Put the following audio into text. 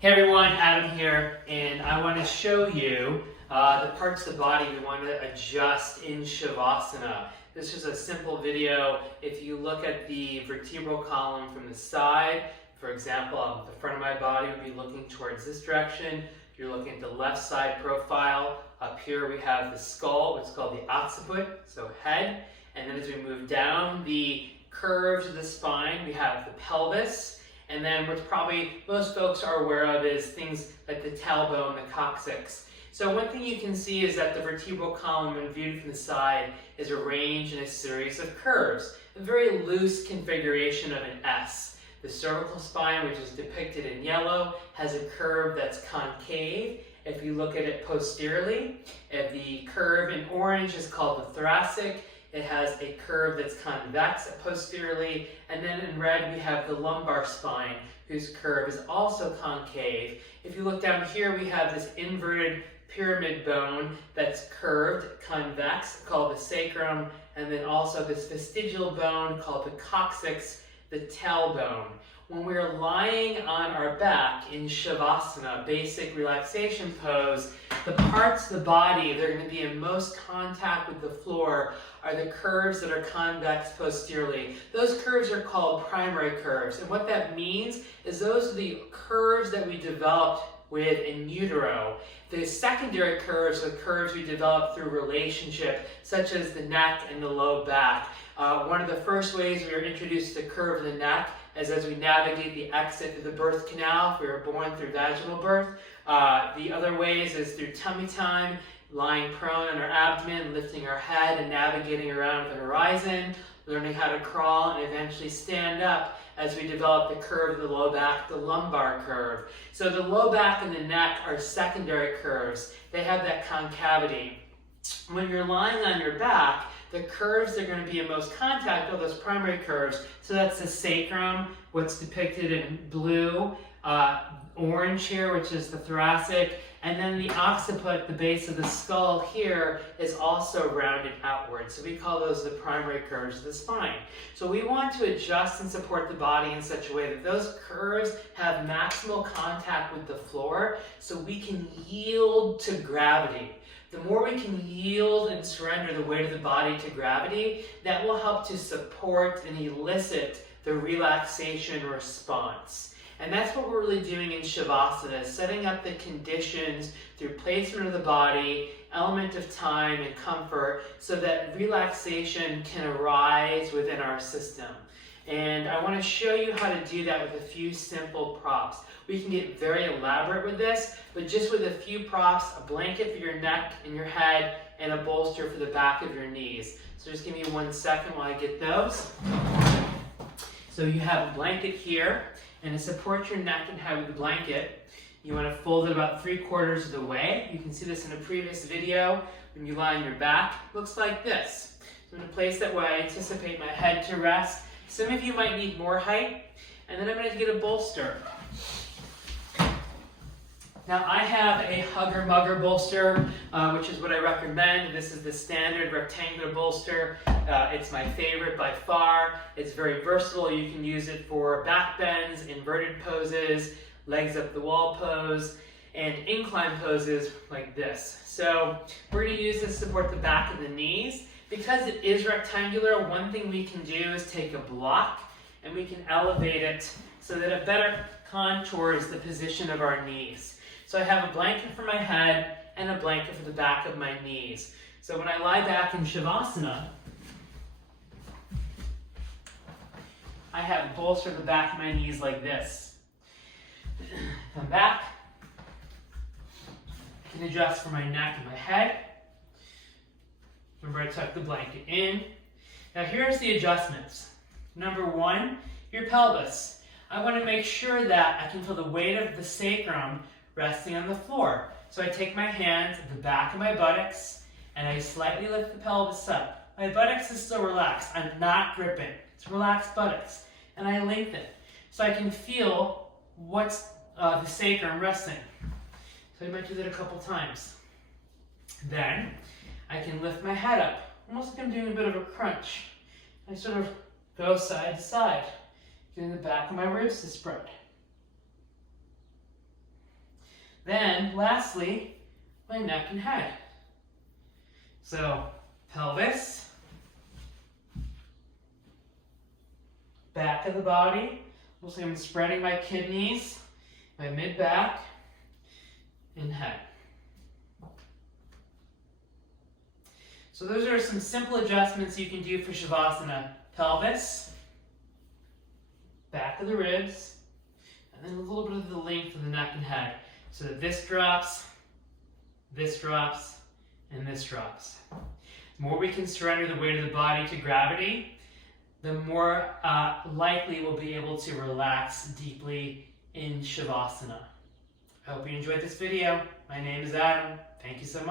Hey everyone, Adam here, and I want to show you the parts of the body we want to adjust in Shavasana. This is a simple video. If you look at the vertebral column from the side, for example, the front of my body would be looking towards this direction. If you're looking at the left side profile, up here we have the skull, what's called the occiput, so head. And then as we move down the curves of the spine, we have the pelvis. And then what probably most folks are aware of is things like the tailbone, the coccyx. So one thing you can see is that the vertebral column, when viewed from the side, is arranged in a series of curves, a very loose configuration of an S. The cervical spine, which is depicted in yellow, has a curve that's concave. If you look at it posteriorly, the curve in orange is called the thoracic. It has a curve that's convex posteriorly, and then in red we have the lumbar spine, whose curve is also concave. If you look down here, we have this inverted pyramid bone that's curved, convex, called the sacrum, and then also this vestigial bone called the coccyx, the tailbone. When we're lying on our back in Shavasana, basic relaxation pose, the parts of the body that are going to be in most contact with the floor are the curves that are convex posteriorly. Those curves are called primary curves, and what that means is those are the curves that we developed with in utero. The secondary curves are curves we develop through relationship, such as the neck and the low back. One of the first ways we were introduced to the curve of the neck is as we navigate the exit of the birth canal, if we were born through vaginal birth. The other ways is through tummy time, lying prone on our abdomen, lifting our head and navigating around the horizon, learning how to crawl and eventually stand up as we develop the curve of the low back, the lumbar curve. So the low back and the neck are secondary curves. They have that concavity. When you're lying on your back, the curves that are going to be in most contact are those primary curves. So that's the sacrum, what's depicted in blue, orange here, which is the thoracic, and then the occiput, the base of the skull here, is also rounded outward. So we call those the primary curves of the spine. So we want to adjust and support the body in such a way that those curves have maximal contact with the floor so we can yield to gravity. The more we can yield and surrender the weight of the body to gravity, that will help to support and elicit the relaxation response. And that's what we're really doing in Shavasana, setting up the conditions through placement of the body, element of time and comfort, so that relaxation can arise within our system. And I want to show you how to do that with a few simple props. We can get very elaborate with this, but just with a few props, a blanket for your neck and your head, and a bolster for the back of your knees. So just give me 1 second while I get those. So you have a blanket here, and to support your neck and head with the blanket, you want to fold it about 3/4 of the way. You can see this in a previous video. When you lie on your back, it looks like this. So I'm going to place that where I anticipate my head to rest. Some of you might need more height, and then I'm going to get a bolster. Now I have a Hugger Mugger bolster, which is what I recommend. This is the standard rectangular bolster. It's my favorite by far. It's very versatile. You can use it for back bends, inverted poses, legs up the wall pose, and incline poses like this. So we're going to use this to support the back of the knees. Because it is rectangular, one thing we can do is take a block and we can elevate it so that it better contours the position of our knees. So I have a blanket for my head and a blanket for the back of my knees. So when I lie back in Shavasana, I have a bolster for the back of my knees like this. Come back. I can adjust for my neck and my head. Remember, I tuck the blanket in. Now here's the adjustments. Number 1, your pelvis. I want to make sure that I can feel the weight of the sacrum resting on the floor. So I take my hands at the back of my buttocks and I slightly lift the pelvis up. My buttocks is still relaxed. I'm not gripping. It's relaxed buttocks. And I lengthen so I can feel what's the sacrum resting. So I might do that a couple times. Then I can lift my head up, almost like I'm doing a bit of a crunch. I sort of go side to side, getting the back of my ribs to spread. Then, lastly, my neck and head. So, pelvis, back of the body. Mostly I'm spreading my kidneys, my mid-back, and head. So those are some simple adjustments you can do for Shavasana. Pelvis, back of the ribs, and then a little bit of the length of the neck and head. So that this drops, and this drops. The more we can surrender the weight of the body to gravity, the more likely we'll be able to relax deeply in Shavasana. I hope you enjoyed this video. My name is Adam. Thank you so much.